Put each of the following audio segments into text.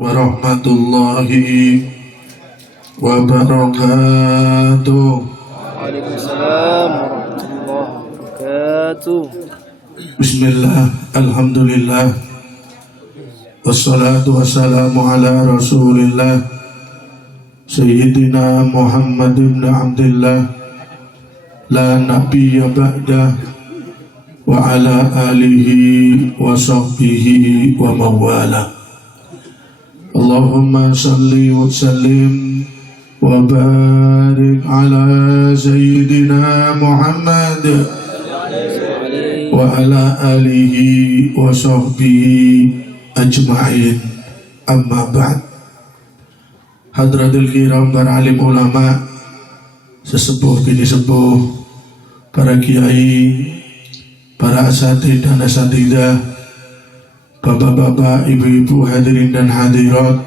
warahmatullahi wabarakatuh. Waalaikumsalam warahmatullahi wabarakatuh. Bismillah, alhamdulillah, wassalatu wassalamu ala rasulillah Sayyidina Muhammad ibn Abdillah la nabiyya ba'dah wa ala alihi wa sahbihi wa mawala. Allahumma salli wa sallim wa barik ala Sayyidina Muhammad wa ala alihi wa sahbihi ajma'in. Amma ba'd. Hadratul kiram, para alim ulama, sesepuh bini sepuh, para kiai, para asatid dan asatidah, bapak-bapak, ibu-ibu, hadirin dan hadirat,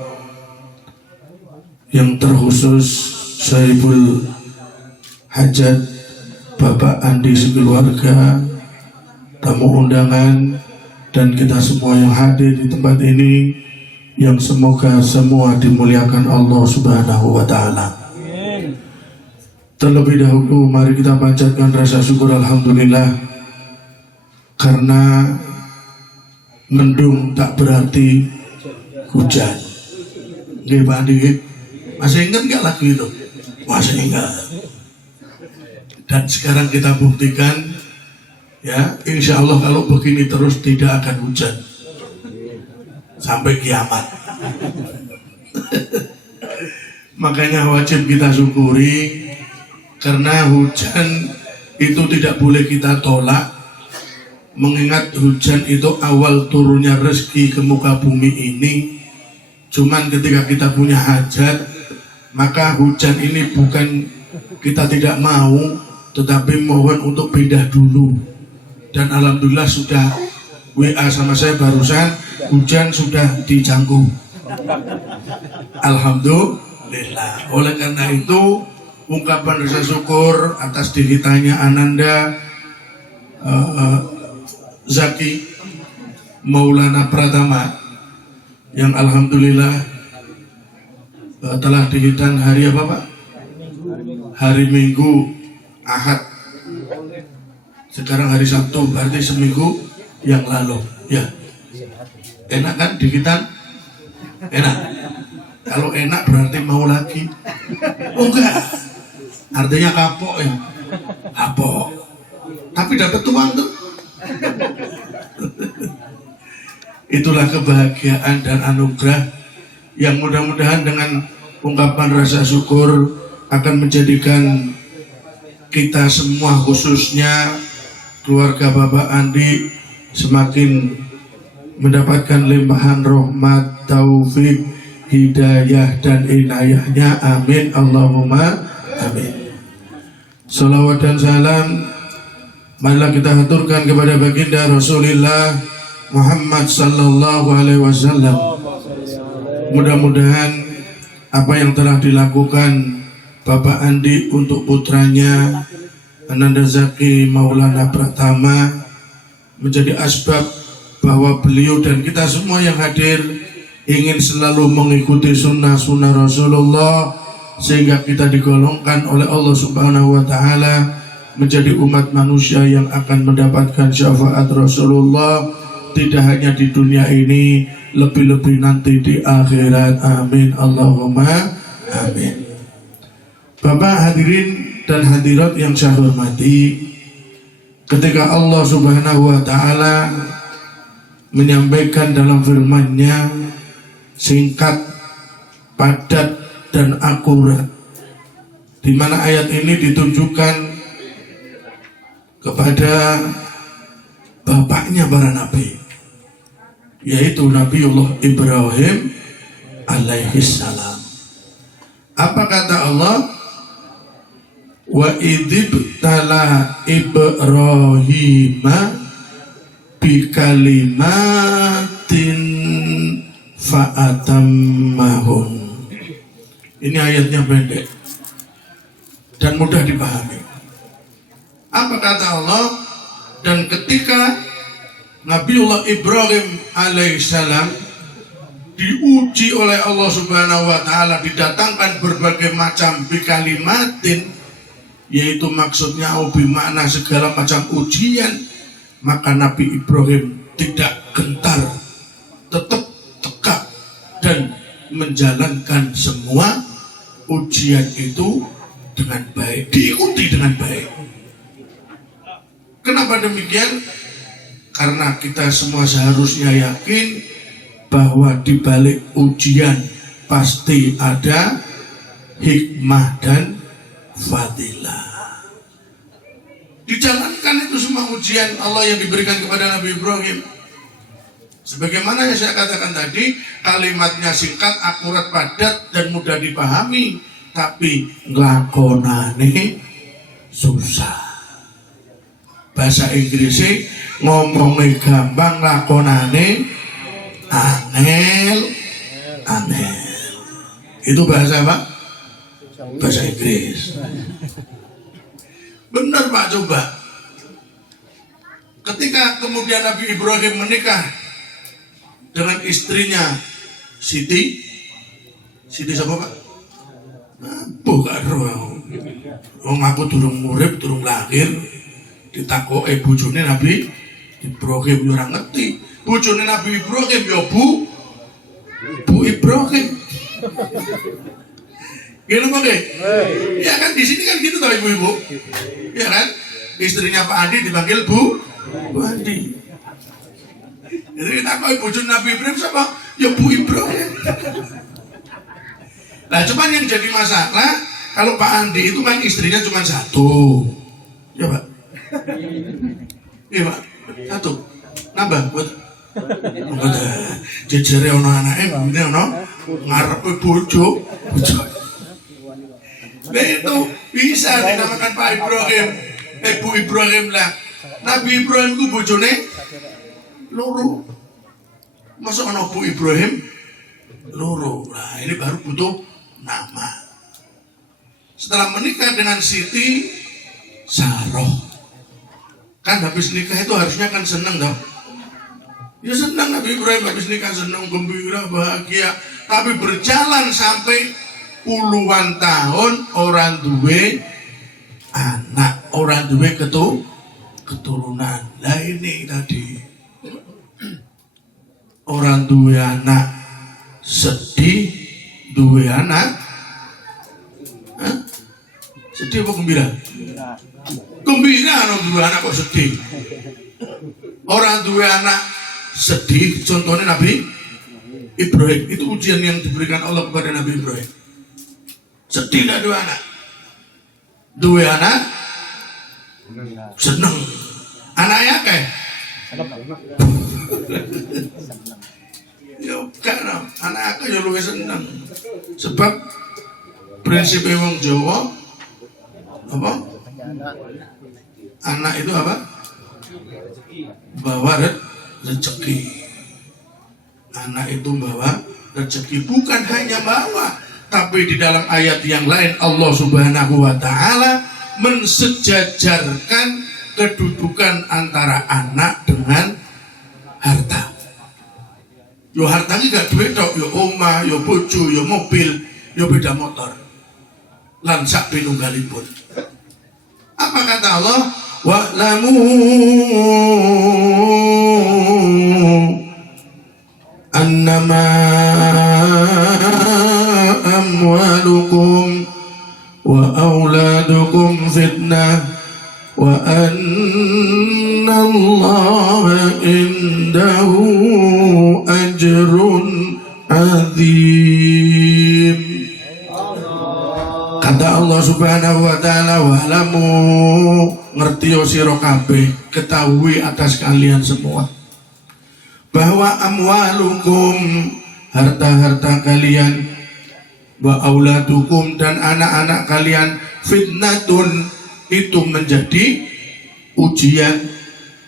yang terkhusus Sahibul Hajat Bapak Andi sekeluarga, tamu undangan, dan kita semua yang hadir di tempat ini, yang semoga semua dimuliakan Allah Subhanahu wa Ta'ala. Terlebih dahulu mari kita panjatkan rasa syukur alhamdulillah, karena mendung tak berarti hujan. Nggih Pak Andi, masih ingat nggak lagu itu? Masih ingat. Dan sekarang kita buktikan, ya, insya Allah kalau begini terus tidak akan hujan sampai kiamat. Makanya wajib kita syukuri, karena hujan itu tidak boleh kita tolak, mengingat hujan itu awal turunnya rezeki ke muka bumi ini. Cuman ketika kita punya hajat, maka hujan ini bukan kita tidak mau, tetapi mohon untuk pindah dulu. Dan alhamdulillah sudah WA sama saya barusan, hujan sudah dijangkau. Alhamdulillah. Oleh karena itu, ungkapan rasa syukur atas dihitanya Ananda Zaki Maulana Pratama, yang alhamdulillah telah dihitan hari apa Pak? Hari Minggu, Ahad. Sekarang hari Sabtu, berarti seminggu yang lalu. Ya, enak kan dihitan? Enak. Kalau enak berarti mau lagi. Oh enggak, artinya kapok ya. Kapok, tapi dapat uang tuh. Itulah kebahagiaan dan anugerah yang mudah-mudahan dengan ungkapan rasa syukur akan menjadikan kita semua, khususnya keluarga Bapak Andi, semakin mendapatkan limpahan rahmat, taufik, hidayah dan inayahnya. Amin Allahumma amin. Salawat dan salam marilah kita haturkan kepada baginda Rasulullah Muhammad sallallahu alaihi wasallam. Mudah-mudahan apa yang telah dilakukan Bapak Andi untuk putranya Ananda Zaki Maulana Pratama menjadi asbab bahwa beliau dan kita semua yang hadir ingin selalu mengikuti sunnah-sunnah Rasulullah, sehingga kita digolongkan oleh Allah Subhanahu wa Ta'ala menjadi umat manusia yang akan mendapatkan syafaat Rasulullah, tidak hanya di dunia ini, lebih-lebih nanti di akhirat. Amin Allahumma amin. Bapak hadirin dan hadirat yang saya hormati, ketika Allah Subhanahu wa Ta'ala menyampaikan dalam firman-Nya singkat, padat dan akurat, di mana ayat ini ditunjukkan kepada bapaknya para nabi, yaitu Nabiullah Ibrahim alaihissalam. Apa kata Allah? Wa idzibtala Ibrahima bikalimatin fa'atammahun. Ini ayatnya pendek dan mudah dipahami. Apa kata Allah? Dan ketika Nabiullah Ibrahim alaihissalam diuji oleh Allah Subhanahu wa taala, didatangkan berbagai macam bikalimatin, yaitu maksudnya makna segala macam ujian, maka Nabi Ibrahim tidak gentar, tetap tegak dan menjalankan semua ujian itu dengan baik, diikuti dengan baik. Kenapa demikian? Karena kita semua seharusnya yakin bahwa di balik ujian pasti ada hikmah dan fadilah. Dijalankan itu semua ujian Allah yang diberikan kepada Nabi Ibrahim. Sebagaimana yang saya katakan tadi, kalimatnya singkat, akurat, padat, dan mudah dipahami, tapi nglakonane susah. Bahasa Inggrisnya ngomongnya gampang, lakonane angel. Itu bahasa apa? Bahasa Inggris. Benar Pak, coba. Ketika kemudian Nabi Ibrahim menikah dengan istrinya Siti siapa Pak? Bukan roh. Wong aku durung urip, durung lahir, ditakoke bojone Nabi Ibrahim yo ora ngerti. Bojone Nabi Ibrahim yo Bu Ibrahim. Gimana Pak? Ya kan di sini kan gitu toh ibu-ibu. Ya kan? Istrinya Pak Andi dipanggil Bu Andi. Jadi ditakoki bojone Nabi Ibrahim siapa? Ya Bu Ibrahim. Nah cuman yang jadi masalah kalau Pak Andi itu kan istrinya cuma satu, ya Pak? Iya Pak, satu. Nambah buat jejere ono anake, ini ono ngarepe bojo. Nah itu bisa dinamakan Pak Ibrahim, Bu Ibrahim lah. Nabi Ibrahim ku bojone loro. Masa ono Bu Ibrahim loro. Nah ini baru butuh nama. Setelah menikah dengan Siti Saroh, kan habis nikah itu harusnya kan senang dong. Ya senang Nabi Ibrahim habis nikah, senang, gembira, bahagia. Tapi berjalan sampai puluhan tahun orang duwe anak, orang duwe keturunan. Nah ini tadi orang duwe anak sedih, duwe anak sedih apa gembira? Gembira orang duwe anak kok sedih. Orang duwe anak sedih, contohnya Nabi Ibrahim. Itu ujian yang diberikan Allah kepada Nabi Ibrahim. Sedih gak dua anak? Dua anak seneng. Anaknya kayak ya kan, anaknya ya luwih seneng. Sebab prinsip wong Jawa apa? Anak itu apa? Bawa rezeki. Anak itu bawa rezeki, bukan hanya bawa, tapi di dalam ayat yang lain Allah Subhanahu wa taala mensejajarkan kedudukan antara anak dengan harta. Yo harta iki gak duit tok, yo omah, yo bojo, yo mobil, yo beda motor. Lan sak pinunggalipun. Apa kata Allah? Wa'lamu annama amwalukum wa auladukum fitnah wa anna Allah indahu ajrun azim. Kata Allah Subhanahu wa taala, wa'lamu, ngerti sira kabeh, ketahui atas kalian semua bahwa amwalukum, harta-harta kalian, wa auladukum, dan anak-anak kalian, fitnatun, itu menjadi ujian.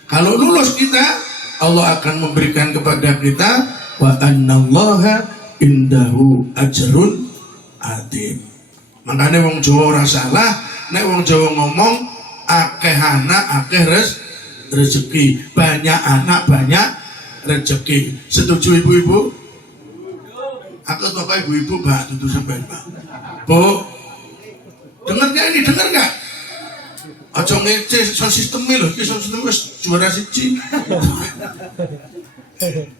Kalau lulus kita, Allah akan memberikan kepada kita wa annallaha indahu ajrun adzim. Makanya wong Jawa ora salah nek wong Jawa ngomong akeh anak akeh rezeki, banyak anak banyak rezeki. Setuju ibu-ibu? Aku bapak ibu-ibu Pak, itu sampai Pak. Bu, dengar gak ini, dengar gak? Aja ngece sound sistemnya loh, sound sistemnya juara siji.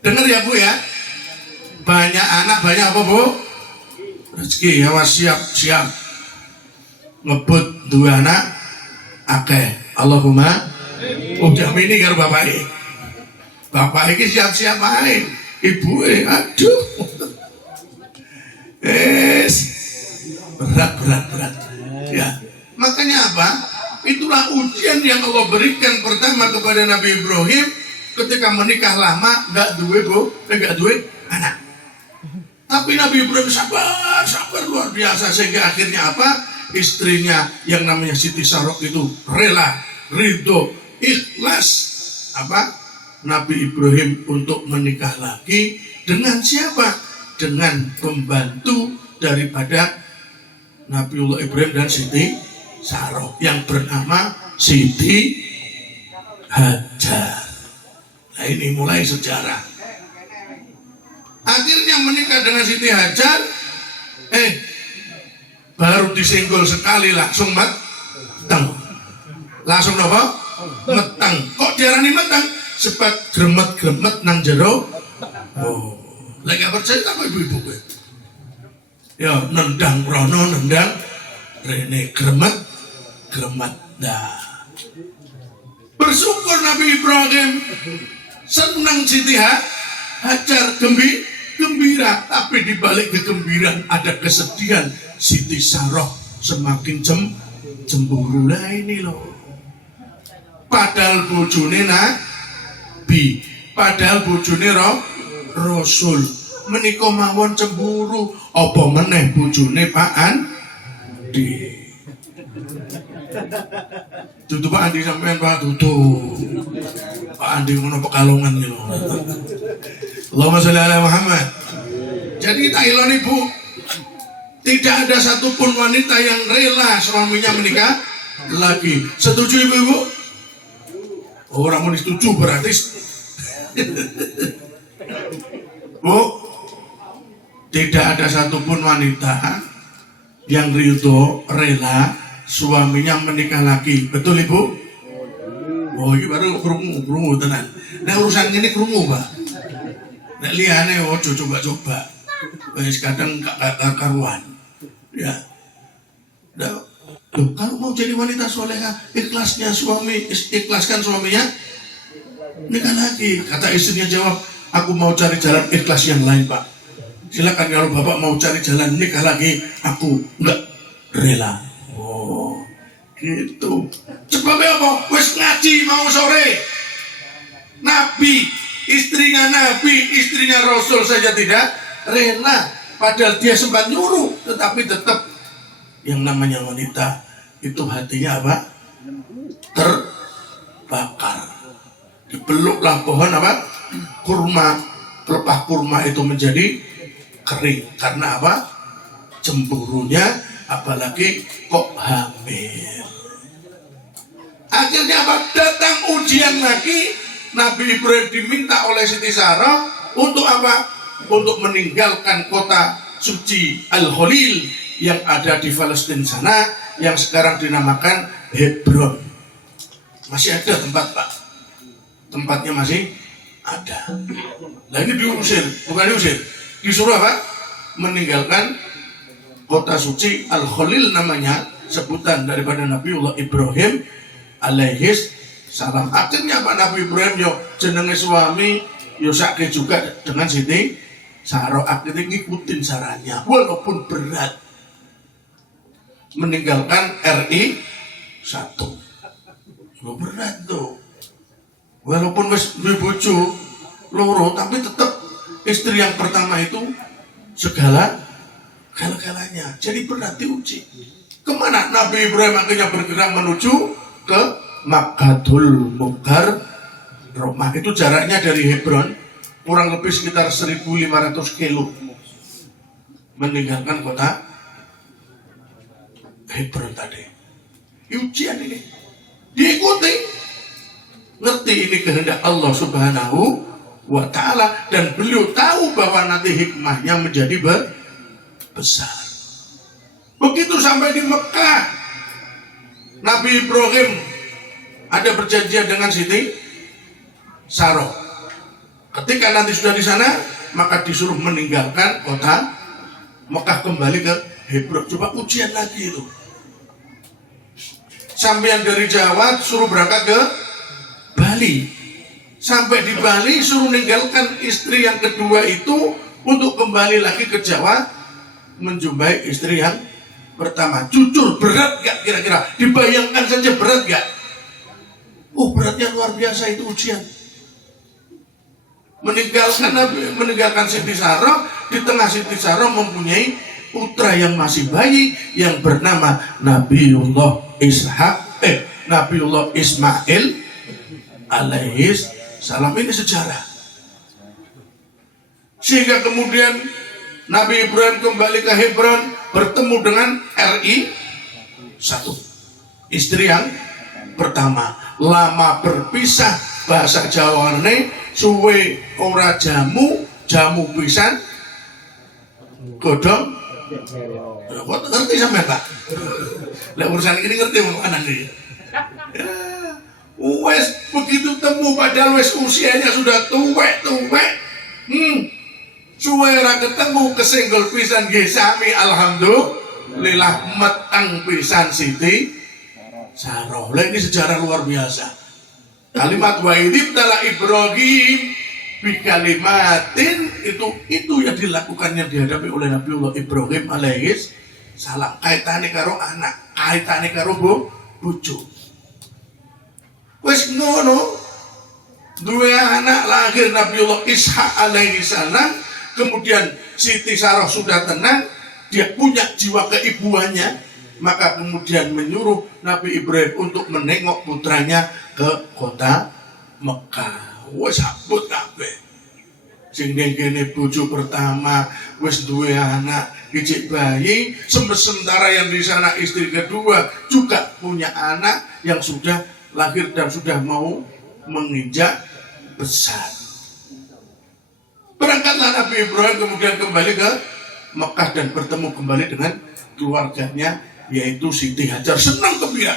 Dengar ya Bu ya. Banyak anak, banyak apa Bu? Rezeki, awas siap. Ngebut dua anak, akeh. Allahumma. Udah ini karo bapak ini. Bapak ini siap-siap main. Ibu aduh. Berat. Ya. Makanya apa? Itulah ujian yang Allah berikan pertama kepada Nabi Ibrahim ketika menikah lama, nggak duwe anak. Tapi Nabi Ibrahim sabar luar biasa sehingga akhirnya apa? Istrinya yang namanya Siti Sarok itu rela, ridho, ikhlas apa? Nabi Ibrahim untuk menikah lagi dengan siapa? Dengan pembantu daripada Nabiullah Ibrahim dan Siti Sarok yang bernama Siti Hajar. Nah ini mulai sejarah. Akhirnya menikah dengan Siti Hajar, baru disenggol sekali langsung meteng. Langsung apa? Meteng. Kok diarani meteng? Sebab gremet-gremet nang jero. Oh, lagi gak percaya apa ibu-ibu gue? Ya nendang rono, nendang rene, gremet. Dah. Bersyukur Nabi Ibrahim, senang Siti Hajar, gembira, tapi di balik kegembiraan ada kesedihan. Siti Sarok semakin cemburu lah ini loh. Padahal bojone Nabi, padahal bojone Rasul, menika mawon cemburu, apa meneh bojone Pak Andi. Tutup Pak Andi sampean Pak, tutup. Pak Andi ngono Pekalongan gitu. Allahumma sholli ala Muhammad. Jadi tak ilon ibu, tidak ada satupun wanita yang rela suaminya menikah lagi. Setuju ibu-ibu? Orang mau setuju berarti. Bu, tidak ada satupun wanita yang ridho rela suaminya menikah lagi, betul ibu? Oh ini baru kerungu tenan. Nah urusan ini kerungu Pak. Nek liyane ojo coba-coba. Wis kadang gak karuan. Ya. Nah, kalau mau jadi wanita soleha, ikhlaskan suaminya nikah lagi. Kata istrinya jawab, aku mau cari jalan ikhlas yang lain Pak. Silakan kalau bapak mau cari jalan nikah lagi, aku enggak rela. Oh, gitu. Sebabnya apa? Wes ngaji mau sore. Nabi, istrinya Rasul saja tidak rela. Padahal dia sempat nyuruh, tetapi tetap yang namanya wanita itu hatinya apa? Terbakar. Dipeluklah pohon apa? Kurma. Pelepah kurma itu menjadi kering. Karena apa? Cemburunya. Apalagi kok hamil. Akhirnya apa? Datang ujian lagi. Nabi Ibrahim diminta oleh Siti Sarah untuk apa? Untuk meninggalkan kota suci Al-Khalil yang ada di Palestina sana, yang sekarang dinamakan Hebron. Masih ada tempat Pak. Tempatnya masih ada. Nah ini diusir, bukan diusir, disuruh apa? Meninggalkan kota suci Al-Khalil namanya, sebutan daripada Nabiullah Ibrahim alaihis salam. Akhirnya Pak Nabi Ibrahim yo jenenge suami yo sakit juga dengan Siti Sarah. Akhirnya ngikutin sarannya walaupun berat, meninggalkan RI 1. Lo berat tuh, walaupun wis duwe bojo loro tapi tetap istri yang pertama itu segalanya. Jadi berat diuji. Kemana Nabi Ibrahim akhirnya bergerak menuju ke Makkatul Mukarramah. Itu jaraknya dari Hebron kurang lebih sekitar 1.500 kilo. Meninggalkan kota Hebron tadi. Ujian ini diikuti. Ngerti ini kehendak Allah Subhanahu wa ta'ala, dan beliau tahu bahwa nanti hikmahnya menjadi besar. Begitu sampai di Mekah, Nabi Ibrahim ada perjanjian dengan Siti Saroh. Ketika nanti sudah di sana, maka disuruh meninggalkan kota Mekah kembali ke Hebron. Coba ujian lagi itu. Sampean dari Jawa suruh berangkat ke Bali. Sampai di Bali suruh meninggalkan istri yang kedua itu untuk kembali lagi ke Jawa menjumpai istri yang pertama. Jujur, berat gak kira-kira? Dibayangkan saja berat gak? Oh, beratnya luar biasa itu ujian. Meninggalkan Siti Saroh, di tengah Siti Saroh mempunyai putra yang masih bayi yang bernama Nabiullah Ismail alaihis salam. Ini sejarah. Sehingga kemudian Nabi Ibrahim kembali ke Hebron bertemu dengan RI 1, istri yang pertama. Lama berpisah, bahasa Jawa ini suwe ora jamu pisan godhong. Kok ngerti sampe tak? Lek urusan ini ngerti wong anak iki. Wes begitu temu padahal wes usianya sudah tuwek. Suwe ora ketemu kesenggol pisan nggih sami alhamdulillah meteng pisan Siti Saroh. Ini sejarah luar biasa. Kalimat wa idibtala Ibrahim bikalimatin, itu yang dilakukan, yang dihadapi oleh Nabiullah Ibrahim alaihis salam. Kaitane karo anak, kaitane karo bojo. Wes ngono, duwe anak lahir Nabiullah Ishak alaihi salam, kemudian Siti Saroh sudah tenang, dia punya jiwa keibuannya, maka kemudian menyuruh Nabi Ibrahim untuk menengok putranya ke kota Mekah. Wes sabut kabeh. Sing kene bojo pertama wis duwe anak kecil bayi, sementara yang di sana istri kedua juga punya anak yang sudah lahir dan sudah mau menginjak besar. Berangkatlah Nabi Ibrahim kemudian kembali ke Mekah dan bertemu kembali dengan keluarganya, yaitu Siti Hajar. Senang gembira.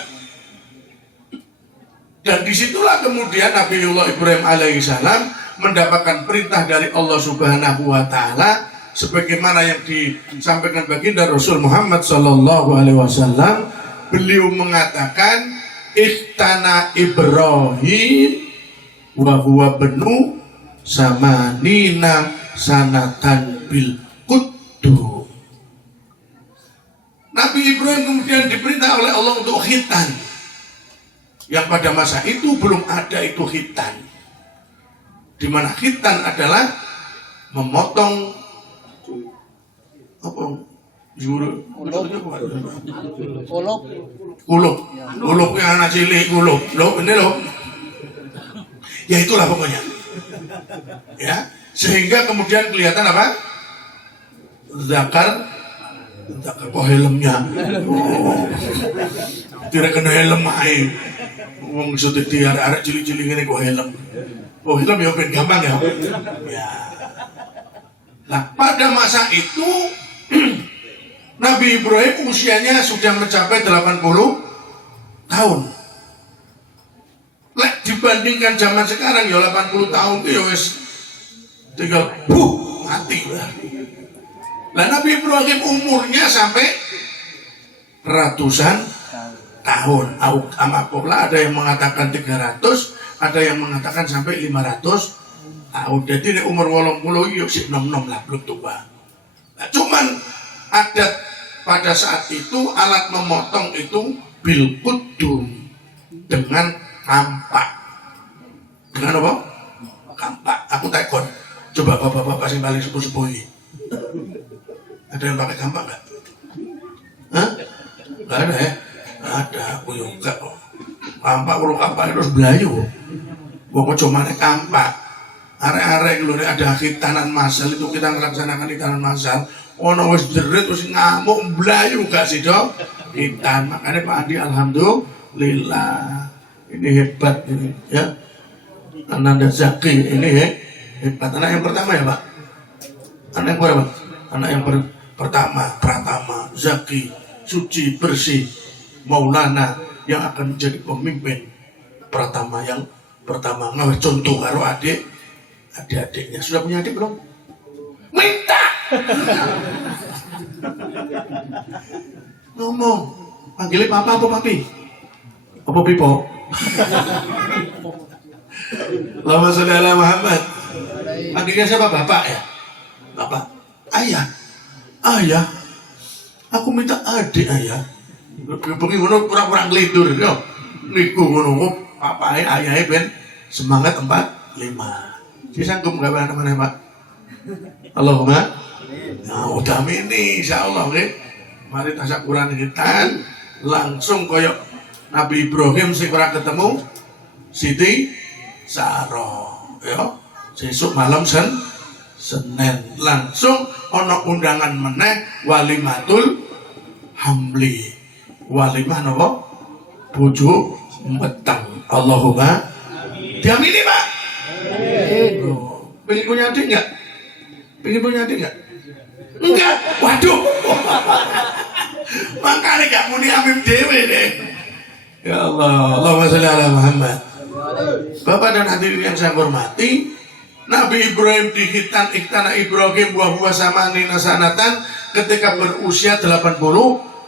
Dan disitulah kemudian Nabiullah Ibrahim alaihissalam mendapatkan perintah dari Allah Subhanahu wa Ta'ala, sebagaimana yang disampaikan baginda Rasul Muhammad Sallallahu Alaihi Wasallam. Beliau mengatakan, Ikhtana Ibrahim wa huwa benu samanina sanatan bil Quddu. Nabi Ibrahim kemudian diperintah oleh Allah untuk khitan, yang pada masa itu belum ada itu khitan, di mana khitan adalah memotong apa? Kuluk yang anak cilik, kuluk ini loh. Ya itulah pokoknya. Ya, sehingga kemudian kelihatan apa? Zakar kok helmnya. Tidak kena helm ae. Wong sudah tiar-arek cilik-cilik ini kok helm. Oh helm ya ben gampang ya. Ya. Nah, pada masa itu Nabi Ibrahim usianya sudah mencapai 80 tahun. Lek dibandingkan zaman sekarang ya 80 tahun itu ya wis tinggal mati lah. Lah Nabi Ibrahim umurnya sampai ratusan tahun. Amapola ada yang mengatakan 300, ada yang mengatakan sampai 500 tahun. Jadi umur 80 yuk sih nom-nom lah, belum tua. Nah, cuman adat pada saat itu alat memotong itu bil Quddu, dengan kampak. Dengan apa? Kampak. Aku takon. Coba bapak-bapak yang paling sepuh-sepuh ini. Ada yang pakai kampak nggak? Hah? Nggak ada ya? Ada, aku juga kok. Kampak kalau kampak terus belayu. Pokoknya cuma ada kampak. Arek-arek dulu ada khitanan masal, itu kita melaksanakan khitanan masal. Ono wis jerit wis ngamuk belayu gak sih dong? Khitan. Makanya Pak Andi alhamdulillah. Ini hebat ini ya. Ananda Zaki ini hebat. Anak yang pertama ya Pak? Anak yang berapa? Anak yang pertama, Pratama, Zaki, suci, bersih, Maulana yang akan menjadi pemimpin Pratama yang pertama. Nggak contoh karo adik-adiknya. Sudah punya adik belum? Minta! Ngomong, panggilnya papa apa papi? Apa pipo? Allahumma sholli ala Muhammad. Panggilnya siapa? Bapak ya? Bapak? Ayah? Ayah? Aku minta adik ayah. Bengi ngono kurang-kurang ngelidur yo. Niku ngono papane ayahe ben semangat 45. Si sanggup enggak mana-mana Pak? Allahumma. Nah, udah ini insyaallah nggih. Mari tasak Quran kita langsung koyok Nabi Ibrahim sing ora ketemu Siti Sarah ya. Sesuk malam Senin langsung ana undangan meneh walimatul hamli. Walimah napa? Bojo meteng. Allahumma diamini Pak. Pengen punya adik enggak? Pengen punya adik enggak? Enggak. Waduh. Makanya gak muni amin dewe deh. Ya Allah, Allahumma sholli ala Muhammad. Bapak dan hadirin yang saya hormati, Nabi Ibrahim dihitan iktana Ibrahim buah-buah samani nasanatan ketika berusia 80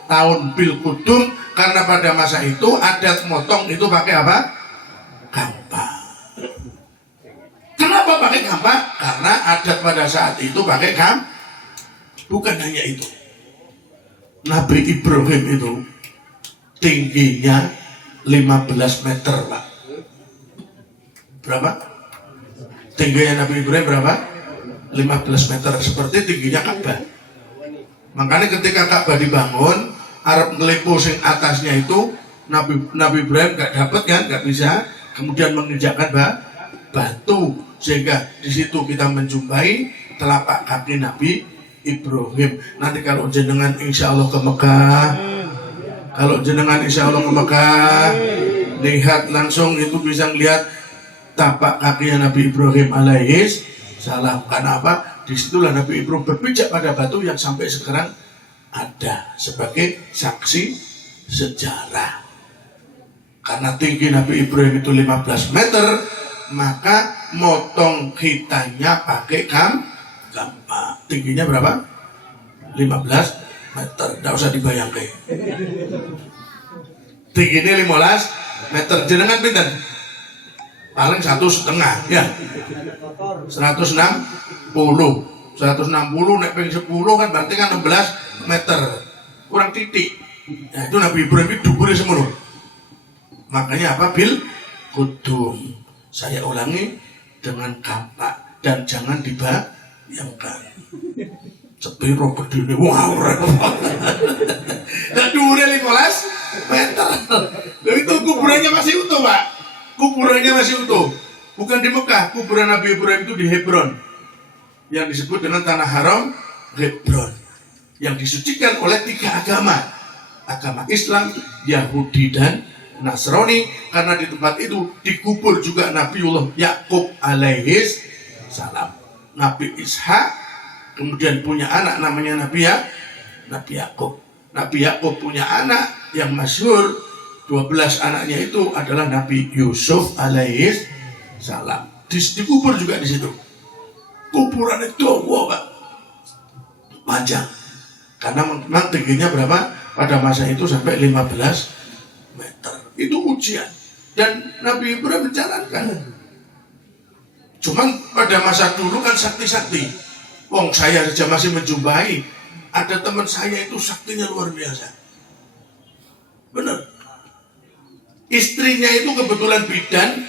tahun bil kudum, karena pada masa itu adat motong itu pakai apa? Kampak. Kenapa pakai kampak? Karena adat pada saat itu pakai kampak. Bukan hanya itu. Nabi Ibrahim itu tingginya 15 meter Pak. Berapa? Tingginya Nabi Ibrahim berapa? 15 meter, seperti tingginya Ka'bah. Makanya ketika Ka'bah dibangun, Arab ngelipu sing atasnya itu Nabi Ibrahim gak dapat kan, gak bisa, kemudian menginjakkan batu, sehingga di situ kita menjumpai telapak kaki Nabi Ibrahim. Nanti kalau jenengan insya Allah ke Mekah, kalau jenengan insya Allah ke Mekah, lihat langsung itu bisa lihat tapak kakinya Nabi Ibrahim alaihis salam. Karena apa? Disitulah Nabi Ibrahim berpijak pada batu yang sampai sekarang ada sebagai saksi sejarah. Karena tinggi Nabi Ibrahim itu 15 meter, maka motong hitanya pakai kampak. Tingginya berapa? 15 meter. Tidak usah dibayangkan. Tingginya 15 meter. Jenengan pinten? Paling 1,5 ya. 160 nek ping 10 kan berarti kan 16 meter. Kurang titik. Nah, itu Nabi Ibrahim itu dubure semono. Makanya apa? Bil kudum. Saya ulangi, dengan kampak, dan jangan dibayangkan. Sepiro gedene wow. Dan dhuwure 15 meter. Loh, itu kuburannya masih utuh, Pak. Kuburannya masih utuh. Bukan di Mekah, kuburan Nabi Ibrahim itu di Hebron. Yang disebut dengan tanah haram Hebron. Yang disucikan oleh 3 agama. Agama Islam, Yahudi dan Nasrani. Karena di tempat itu dikubur juga Nabiullah Yakub alaihis salam. Nabi Ishak kemudian punya anak namanya Nabi Yakub. Nabi Yakub punya anak yang masyhur, 12 anaknya itu adalah Nabi Yusuf alaihis salam. Dikubur juga di situ. Kuburan itu Pak, panjang. Karena memang tingginya berapa? Pada masa itu sampai 15 meter. Itu ujian. Dan Nabi Ibrahim menjalankan. Cuman pada masa dulu kan sakti-sakti. Wong saya saja masih menjumpai. Ada teman saya itu saktinya luar biasa. Benar. Istrinya itu kebetulan bidan.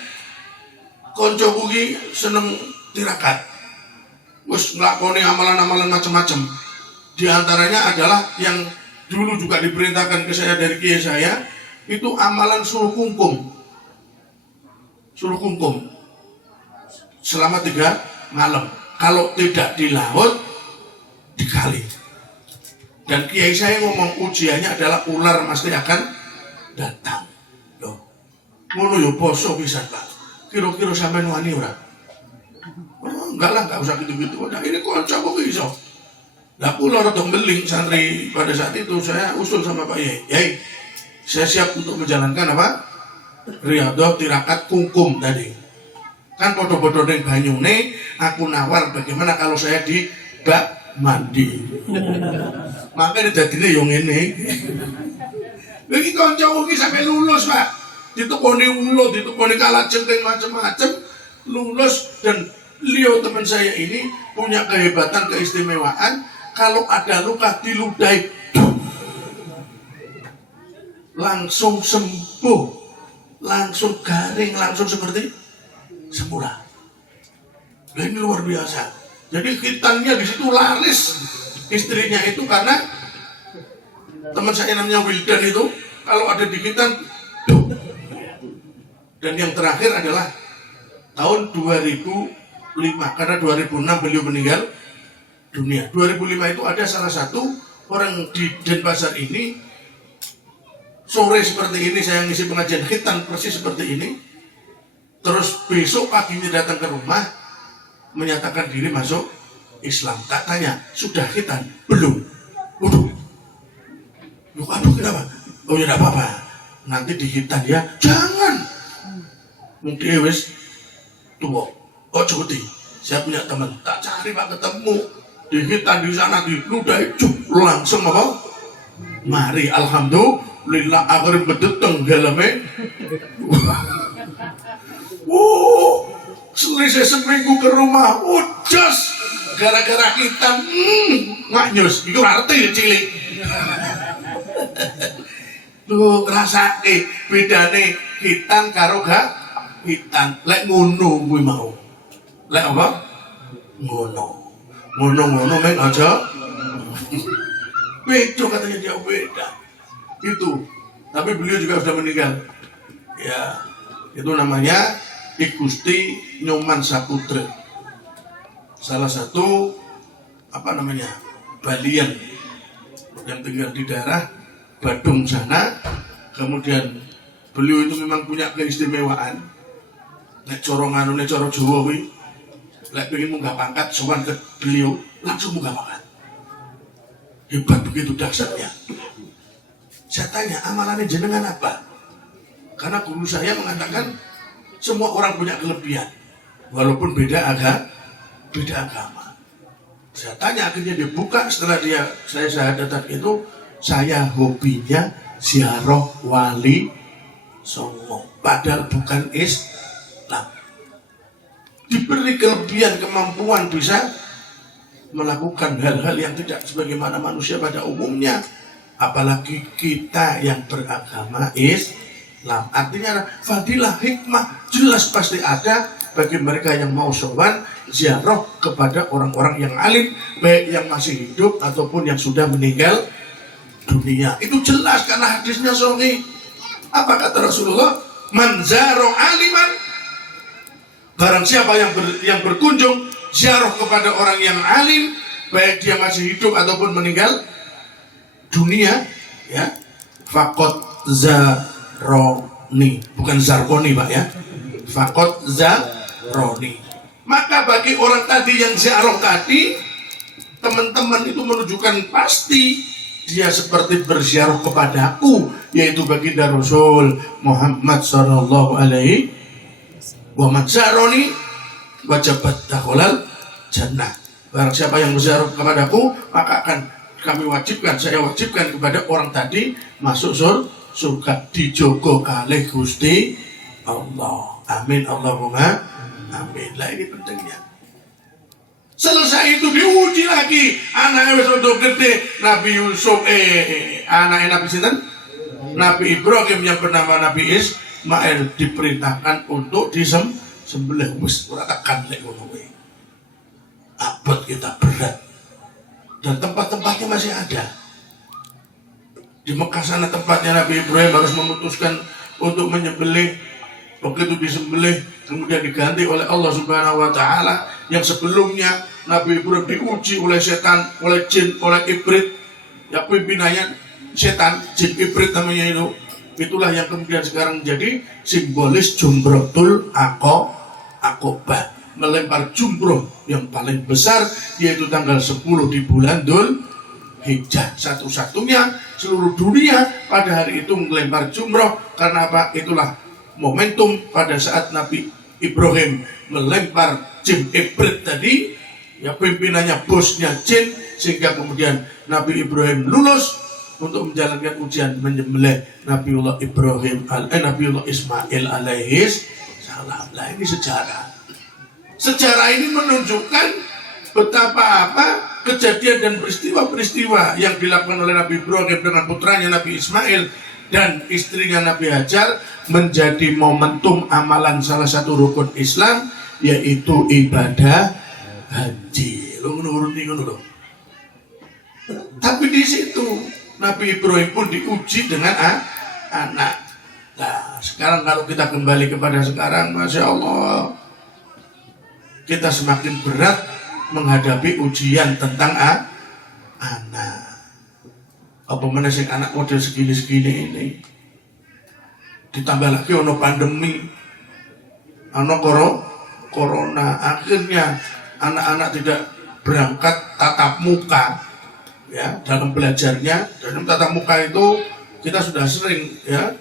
Konco kuwi seneng tirakat. Wes nglakoni amalan-amalan macam-macam. Di antaranya adalah yang dulu juga diperintahkan ke saya dari kiai saya, itu amalan suruh kungkum. Suruh kungkum selama 3 malam. Kalau tidak di laut, di kali. Dan kiai saya ngomong ujiannya adalah ular pasti akan datang. Loh, ngono yo poso pisan, Pak. Kira-kira sampean wani ora? Oh, enggak lah, enggak usah gitu-gitu. Nah, ini konco kok iso. Lah kula rada beling santri pada saat itu saya usul sama Pak Yai. Yai, saya siap untuk menjalankan apa? Riyadhah tirakat kungkum tadi. Kan podo-podo ning banyune aku nawar bagaimana kalau saya di bak mandi. Makanya dadine yo ngene. Iki kanca iki sampe lulus, Pak. Ditukoni ulo, ditukoni kalajengking macam-macam, lulus. Dan beliau teman saya ini punya kehebatan, keistimewaan. Kalau ada luka diludahi, langsung sembuh, langsung garing, langsung seperti semula. Nah, ini luar biasa. Jadi khitannya di situ laris istrinya itu karena teman saya namanya Wildan itu kalau ada di khitan. Dan yang terakhir adalah tahun 2005 karena 2006 beliau meninggal dunia. 2005 itu ada salah satu orang di Denpasar ini sore seperti ini saya ngisi pengajian khitan persis seperti ini. Terus besok paginya datang ke rumah menyatakan diri masuk Islam. Tak tanya, sudah khitan? Belum. Waduh. Loh, aduh kenapa? Oh ya tidak apa-apa. Nanti di khitan ya. Jangan. Mungkin wis tua. Oh cukup. Saya punya teman. Tak cari Pak ketemu. Di khitan di sana diludahi langsung apa? Mari alhamdulillah akhirnya bedeteng helme. Selisih seminggu ke rumah, jos gara-gara khitan, nganyus, itu arti cilik. Lu ngerasa bedane khitan karo gak khitan, lek ngono kuwi mau, lek apa? Ngono men aja. Beda katanya dia beda. Itu. Tapi beliau juga sudah meninggal. Ya, itu namanya I Gusti Nyoman Saputra. Salah satu apa namanya? Balian yang tinggal di daerah Badung sana. Kemudian beliau itu memang punya keistimewaan. Nek corongan nek coro Jawa kuwi lek pengen munggah pangkat sowan ke beliau langsung munggah pangkat. Hebat begitu dahsyatnya. Saya tanya amalannya jenengan apa? Karena guru saya mengatakan semua orang punya kelebihan walaupun beda agama. Saya tanya akhirnya dia buka setelah saya syahadatan itu saya hobinya ziarah wali songo padahal bukan Islam. Diberi kelebihan kemampuan bisa melakukan hal-hal yang tidak sebagaimana manusia pada umumnya, apalagi kita yang beragama Islam. Artinya fadilah hikmah jelas pasti ada bagi mereka yang mau sowan ziarah kepada orang-orang yang alim, baik yang masih hidup ataupun yang sudah meninggal dunia. Itu jelas karena hadisnya sahih. Apa kata Rasulullah? Man zaro aliman, barang siapa yang berkunjung ziarah kepada orang yang alim, baik dia masih hidup ataupun meninggal dunia, ya, faqad zaroni, bukan zarkoni Pak ya, faqad zaroni. Maka bagi orang tadi yang ziarah tadi, teman-teman itu menunjukkan pasti dia seperti berziarah kepadaku, yaitu baginda Rasul Muhammad sallallahu alaihi wa zaroni wajabat dakhalal jannah. Barang siapa yang berziarah kepadaku, maka akan saya wajibkan kepada orang tadi masuk surga dijogo kalih Gusti Allah. Amin Allahumma amin. Lah ini pentingnya. Selesai itu diuji lagi. Anaknya wis udah gede, Nabi Yusuf anaknya Nabi sinten? Nabi Ibrahim yang bernama Nabi Ismail diperintahkan untuk disembelih. Wis ora tekan lek ngono kuwi. Abot kita berat. Dan tempat-tempatnya masih ada. Di Mekah sana tempatnya Nabi Ibrahim harus memutuskan untuk menyembelih. Begitu disembelih kemudian diganti oleh Allah Subhanahu wa taala. Yang sebelumnya Nabi Ibrahim diuji oleh setan, oleh jin, oleh ibrit. Ya pimpinannya setan, jin ibrit namanya itu. Itulah yang kemudian sekarang menjadi simbolis Jumratul Aqabah. melempar jumroh yang paling besar, yaitu tanggal 10 di bulan Dzul Hijjah. Satu-satunya seluruh dunia pada hari itu melempar jumroh. Karena apa? Itulah momentum pada saat Nabi Ibrahim melempar jin ibrit tadi, ya pimpinannya bosnya jin, sehingga kemudian Nabi Ibrahim lulus untuk menjalankan ujian menyembelih Nabiullah Nabiullah Ismail alaihis salam. Nah, ini sejarah. Sejarah ini menunjukkan betapa kejadian dan peristiwa-peristiwa yang dilakukan oleh Nabi Ibrahim dengan putranya Nabi Ismail dan istrinya Nabi Hajar menjadi momentum amalan salah satu rukun Islam, yaitu ibadah haji. Tapi di situ Nabi Ibrahim pun diuji dengan anak. Nah, sekarang kalau kita kembali kepada sekarang, Masya Allah, kita semakin berat menghadapi ujian tentang anak. Apa menasih anak model segini-segini ini, ditambah lagi ono pandemi, ono corona, akhirnya anak-anak tidak berangkat tatap muka, ya, dalam belajarnya. Dalam tatap muka itu kita sudah sering, ya,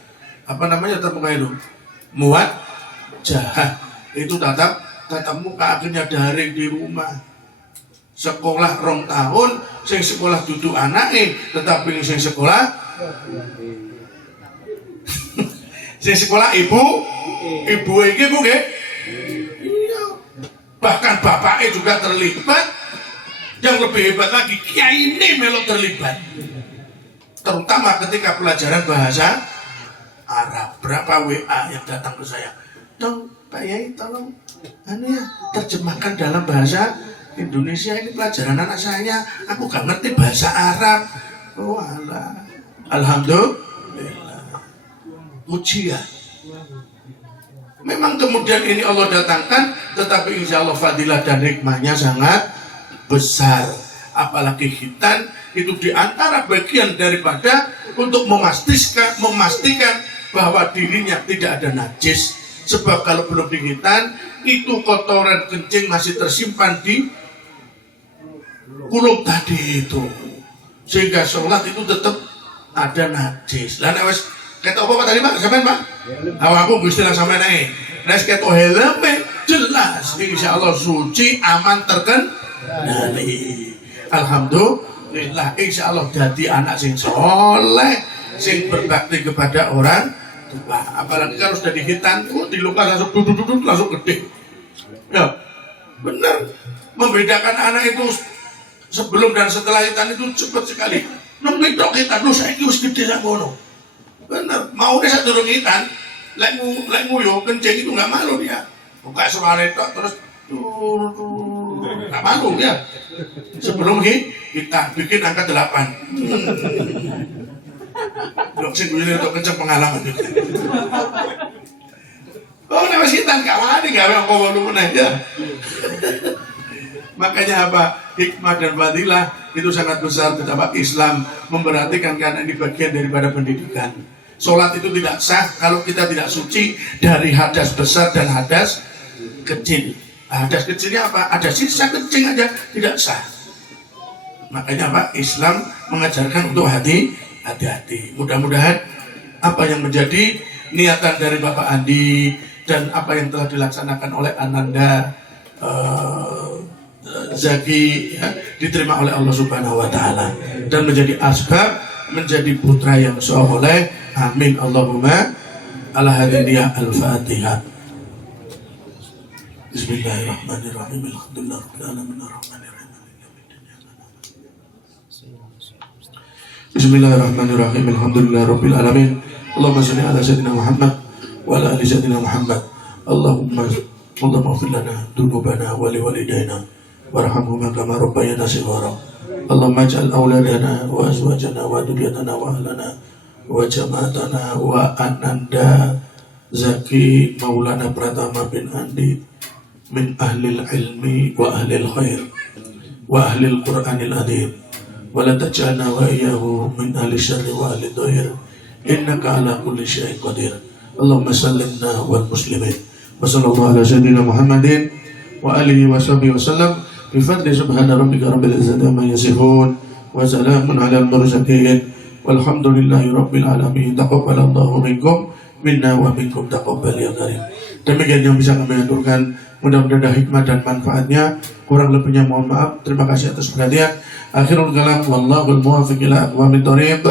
tatap muka itu muat jahat, itu tatap muka, akhirnya daring di rumah. Sekolah 2 tahun, sing sekolah duduk anake, tetapi sing sekolah sing sekolah ibu iki Bu nggih. Iya. Bahkan bapaknya juga terlibat. Yang lebih hebat lagi, kiai ini melok terlibat. Terutama ketika pelajaran bahasa Arab. Berapa WA yang datang ke saya? Dong, Pak Yai, tolong terjemahkan dalam bahasa Indonesia, ini pelajaran anak saya, aku gak ngerti bahasa Arab. Oh alah, alhamdulillah, ujian. Memang kemudian ini Allah datangkan, tetapi insya Allah fadilah dan hikmahnya sangat besar. Apalagi khitan itu diantara bagian daripada untuk memastikan bahwa dirinya tidak ada najis. Sebab kalau belum dikhitan, itu kotoran kencing masih tersimpan di kulub tadi itu, sehingga sholat itu tetap ada najis. Lah nek wis ketok apa tadi Pak? Sampean Pak? Aku istilah sampean ae. Nek ketok helme jelas insyaallah suci, aman, terkendali. Alhamdulillah, insyaallah dadi anak sing soleh, sing berbakti kepada orang tua. Apalagi kalau sudah dihitan, di luka langsung duduk langsung gede. Ya, benar. Membedakan anak itu sebelum dan setelah hitan itu cepat sekali. Nembe tok hitan lu saiki wis gede sak ngono. Bener, mau sak durung hitan, lek nguyo kencing itu enggak malu dia. Buka suara tok terus enggak malu ya. Sebelum kita bikin angka 8. Dok sing ngene tok kenceng pengalaman itu. Oh, nek wis hitan gak wani gawe apa wae meneh ya. Makanya apa? Hikmah dan fadilah itu sangat besar. Betapa Islam memperhatikan, karena ini bagian daripada pendidikan. Sholat itu tidak sah kalau kita tidak suci dari hadas besar dan hadas kecil. Hadas kecilnya apa? Ada sisa kencing aja tidak sah. Makanya apa? Islam mengajarkan untuk hati-hati. Mudah-mudahan apa yang menjadi niatan dari Bapak Andi dan apa yang telah dilaksanakan oleh Ananda Zaki, ya, diterima oleh Allah Subhanahu wa Ta'ala dan menjadi asbab menjadi putra yang soleh. Amin Allahumma ala hadiniyah al-Fatihah. Bismillahirrahmanirrahim. Alhamdulillahirabbil alamin arrahmanirrahim. Bismillahirrahmanirrahim. Alhamdulillahirabbil alamin. Allahumma shalli ala sayyidina Muhammad wa ala ali sayyidina Muhammad. Allahumma ighfir lana dzunubana wa liwalidayna warhamhuma kama rabbayana shighara. Allahumma ij'al auladana wa azwajana wa dhurriyatana wa ahlana wa jama'atana wa Ananda Zaki Maulana Pratama bin Andi min ahlil ilmi wa ahlil khair wa ahlil Qur'anil adhim wa la taj'alna wa iyyahu min ahli syarri wa ahli dhair innaka ala kulli syai'in qadir. Allahumma sallimna wal muslimin wa sallallahu ala sayyidina Muhammadin wa alihi wa sahbihi wasallam bi fadli subhana rabbika rabbil izzati amma yasifun wa salamun alal mursalin walhamdulillahi rabbil alamin. Taqabbalallahu minkum minna wa minkum taqabbal ya karim. Demikian yang bisa kami aturkan, mudah-mudahan ada hikmah dan manfaatnya. Kurang lebihnya mohon maaf. Terima kasih atas perhatian. Akhirul kalam wallahul muwaffiq ila aqwamit thoriq.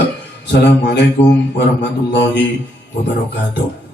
Assalamualaikum warahmatullahi wabarakatuh.